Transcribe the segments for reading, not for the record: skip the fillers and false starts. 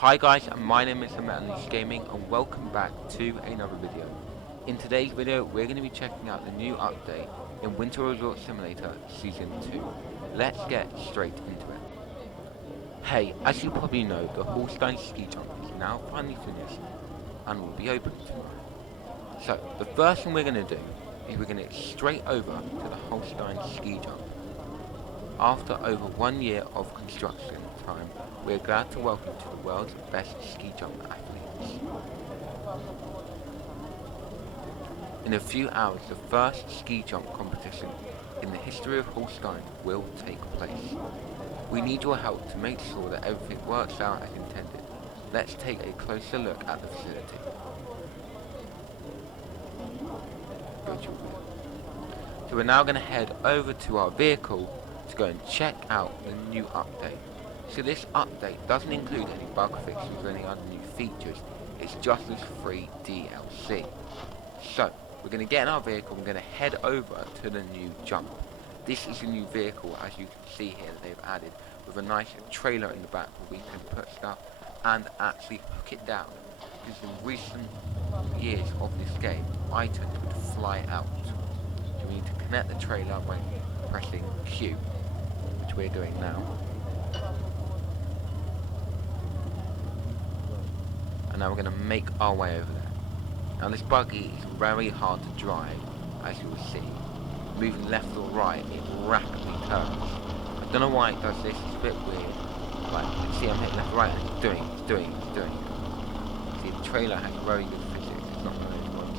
Hi guys, and my name is TheMetUnleashed Gaming, and welcome back to another video. In today's video, we're going to be checking out the new update in Winter Resort Simulator Season 2. Let's get straight into it. Hey, as you probably know, the Holstein Ski Jump is now finally finished and will be open tomorrow. So, the first thing we're going to do is we're going to get straight over to the Holstein Ski Jump. After over 1 year of construction time, we are glad to welcome to the world's best ski jump athletes. In a few hours, the first ski jump competition in the history of Holstein will take place. We need your help to make sure that everything works out as intended. Let's take a closer look at the facility. So we're now going to head over to our vehicle to go and check out the new update. So this update doesn't include any bug fixes or any other new features, it's just this free DLC. So, we're going to get in our vehicle, we're going to head over to the new jump. This is a new vehicle, as you can see here, that they've added, with a nice trailer in the back where we can put stuff and actually hook it down. Because in recent years of this game, items would fly out. So we need to connect the trailer by pressing Q, which we're doing now. And now we're going to make our way over there. Now this buggy is very hard to drive, as you will see. Moving left or right, it rapidly turns. I don't know why it does this, it's a bit weird. Like, you can see I'm hitting left or right and it's doing it. See, the trailer has very good physics, it's not one of those ones,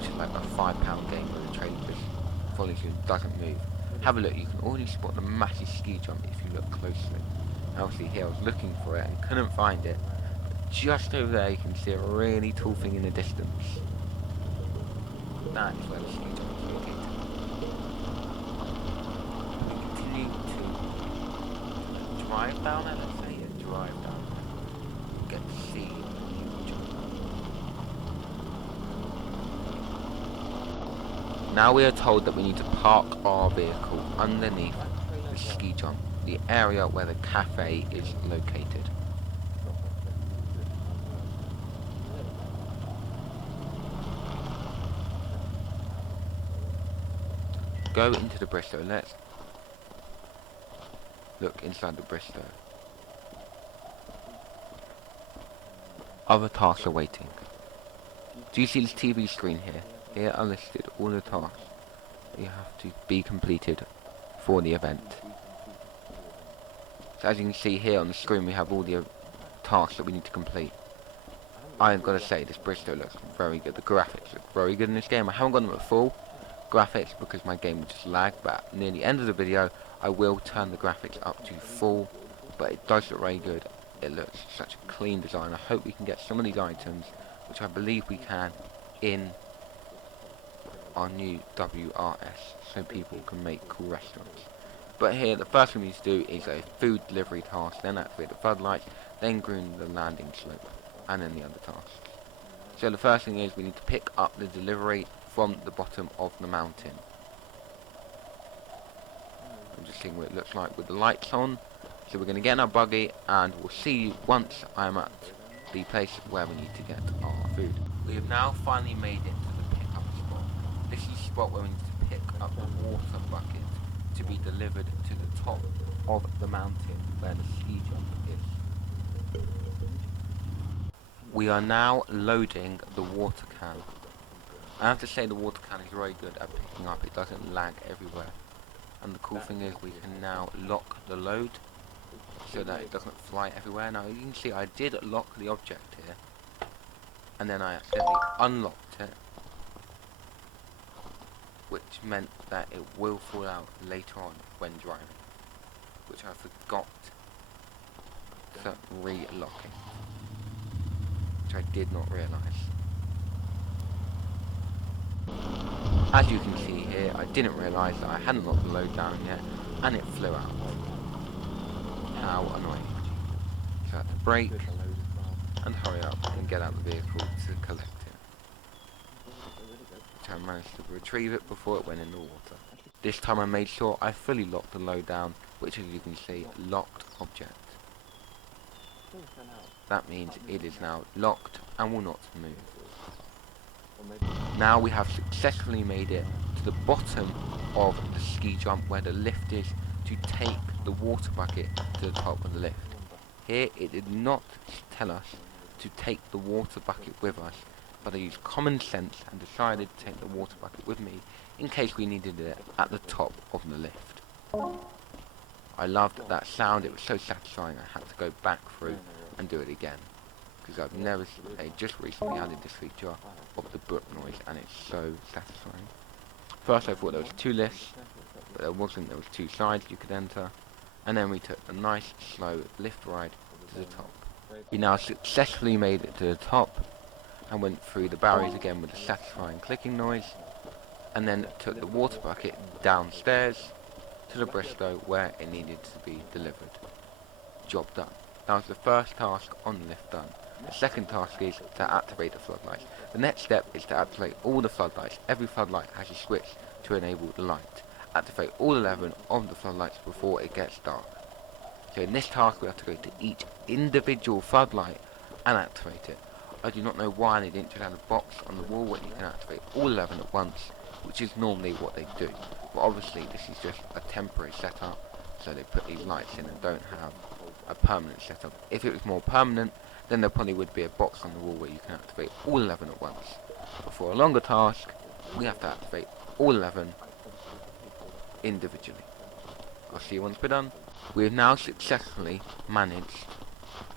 which is like a £5 game where the trailer just follows you and doesn't move. Have a look, you can already spot the massive ski jump if you look closely. And obviously here I was looking for it and couldn't find it. Just over there you can see a really tall thing in the distance. That is where the ski jump is located. We continue to drive down it, let's say, yeah, drive down it. Get to see the new jump. Now we are told that we need to park our vehicle underneath the ski jump, the area where the cafe is located. Go into the Bristow. Let's look inside the Bristow. Other tasks are waiting. Do you see this TV screen here? Here are listed all the tasks that you have to be completed for the event. So as you can see here on the screen, we have all the tasks that we need to complete. I've got to say, this Bristow looks very good. The graphics look very good in this game. I haven't got them at full graphics because my game will just lag, but near the end of the video I will turn the graphics up to full, but it does look very good. It looks such a clean design. I hope we can get some of these items, which I believe we can, in our new WRS, so people can make cool restaurants. But here the first thing we need to do is a food delivery task, then activate the floodlights, then green the landing slope, and then the other tasks. So the first thing is we need to pick up the delivery from the bottom of the mountain. I'm just seeing what it looks like with the lights on. So we're going to get in our buggy and we'll see you once I'm at the place where we need to get our food. We have now finally made it to the pickup spot. This is the spot where we need to pick up a water bucket to be delivered to the top of the mountain where the ski jump is. We are now loading the water can. I have to say the water can is very good at picking up, it doesn't lag everywhere. And the cool thing is we can now lock the load so that it doesn't fly everywhere. Now you can see I did lock the object here, and then I accidentally unlocked it, which meant that it will fall out later on when driving, which I forgot to re-lock it, which I did not realise. As you can see here, I didn't realise that I hadn't locked the load down yet, and it flew out. How annoying. So I had to brake and hurry up and get out the vehicle to collect it. Which I managed to retrieve it before it went in the water. This time I made sure I fully locked the load down, which as you can see, locked object. That means it is now locked and will not move. Now we have successfully made it to the bottom of the ski jump where the lift is to take the water bucket to the top of the lift. Here it did not tell us to take the water bucket with us, but I used common sense and decided to take the water bucket with me in case we needed it at the top of the lift. I loved that sound, it was so satisfying I had to go back through and do it again. Because I've never, they just recently added this feature of the brook noise and it's so satisfying. First I thought there was 2 lifts, but there wasn't, there was 2 sides you could enter. And then we took a nice slow lift ride to the top. We now successfully made it to the top and went through the barriers again with a satisfying clicking noise, and then took the water bucket downstairs to the Bristow where it needed to be delivered. Job done. That was the first task on the lift done. The second task is to activate the floodlights. The next step is to activate all the floodlights. Every floodlight has a switch to enable the light. Activate all 11 of the floodlights before it gets dark. So in this task we have to go to each individual floodlight and activate it. I do not know why they didn't just add a box on the wall where you can activate all 11 at once, which is normally what they do. But obviously this is just a temporary setup, so they put these lights in and don't have a permanent setup. If it was more permanent, then there probably would be a box on the wall where you can activate all 11 at once. But for a longer task, we have to activate all 11 individually. I'll see you once we're done. We have now successfully managed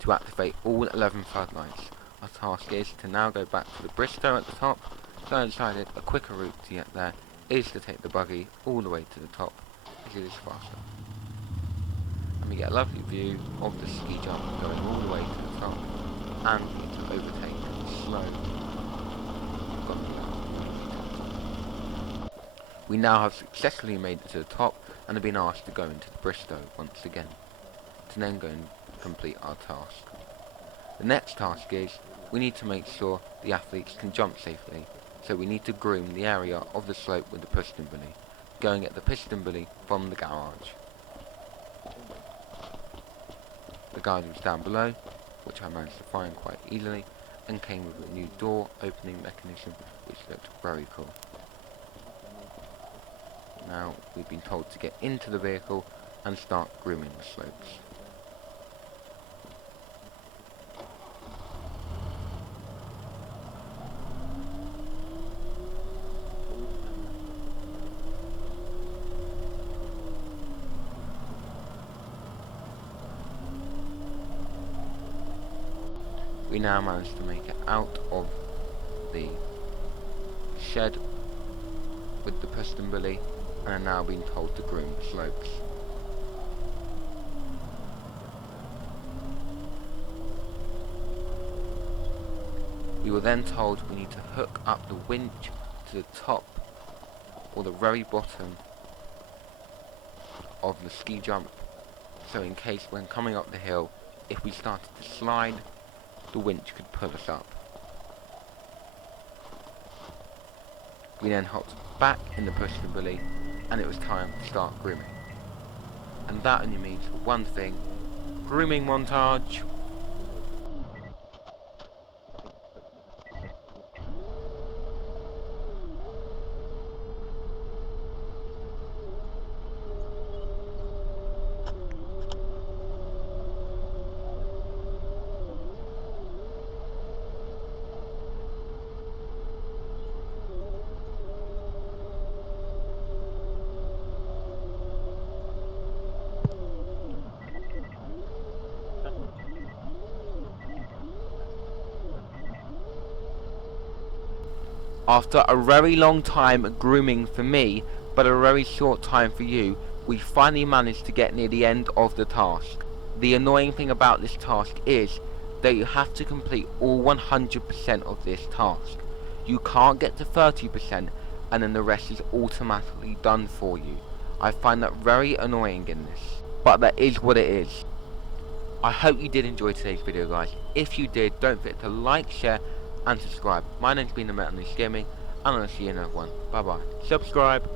to activate all 11 floodlights. Our task is to now go back to the Bristow at the top, so I decided a quicker route to get there is to take the buggy all the way to the top, as it is faster. And we get a lovely view of the ski jump going all the way to the top, and we need to overtake slow. We now have successfully made it to the top and have been asked to go into the Bristow once again, to then go and complete our task. The next task is, we need to make sure the athletes can jump safely, so we need to groom the area of the slope with the piston bully, going at the piston bully from the garage. The guide was down below, which I managed to find quite easily, and came with a new door opening mechanism which looked very cool. Now we've been told to get into the vehicle and start grooming the slopes. We now managed to make it out of the shed with the piston bully and are now being told to groom the slopes. We were then told we need to hook up the winch to the top or the very bottom of the ski jump, so in case when coming up the hill, if we started to slide, the winch could pull us up. We then hopped back in the piston bully and it was time to start grooming. And that only means one thing: grooming montage. After a very long time grooming for me, but a very short time for you, we finally managed to get near the end of the task. The annoying thing about this task is that you have to complete all 100% of this task. You can't get to 30% and then the rest is automatically done for you. I find that very annoying in this, but that is what it is. I hope you did enjoy today's video, guys. If you did, don't forget to like, share and subscribe. My name's been TheMetUnleashed Gaming, and I'll see you in another one. Bye bye. Subscribe.